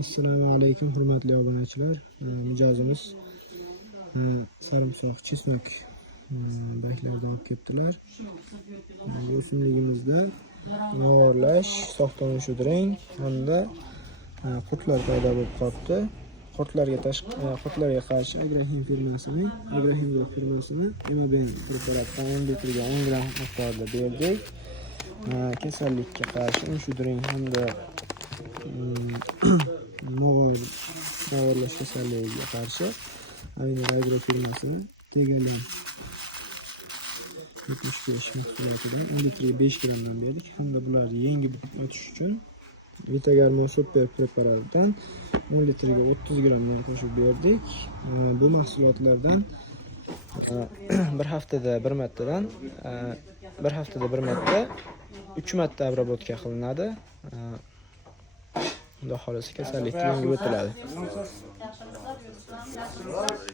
Assalomu alaykum hurmatli obunachilar. Mijozimiz sarimsoq, chesnak baklardan olib kelibdilar. Bu o'simligimizda mo'orlash, soxtalanish shudring hamda qurtlar paydo bo'lib qolibdi. Qurtlarga qarshi Agrohim firmasining Emaben preparatidan 10 litrga 10 gram miqdorida berdik. Kasallikka qarshi shudring hamda mo'orlash kasalligiga qarshi Avenir Agro firmasini Tegalan 75 mahsulotidan 10 litrga 5 gramdan berdik. Hamda bularni yengib o'tish uchun Vitagarmon super preparatidan 10 litrga 30 gramdan qo'shib berdik. Bu mahsulotlardan bir haftada bir marta 3 marta obработка qilinadi. Xudo xolasa kasallikni yengib o'tiladi.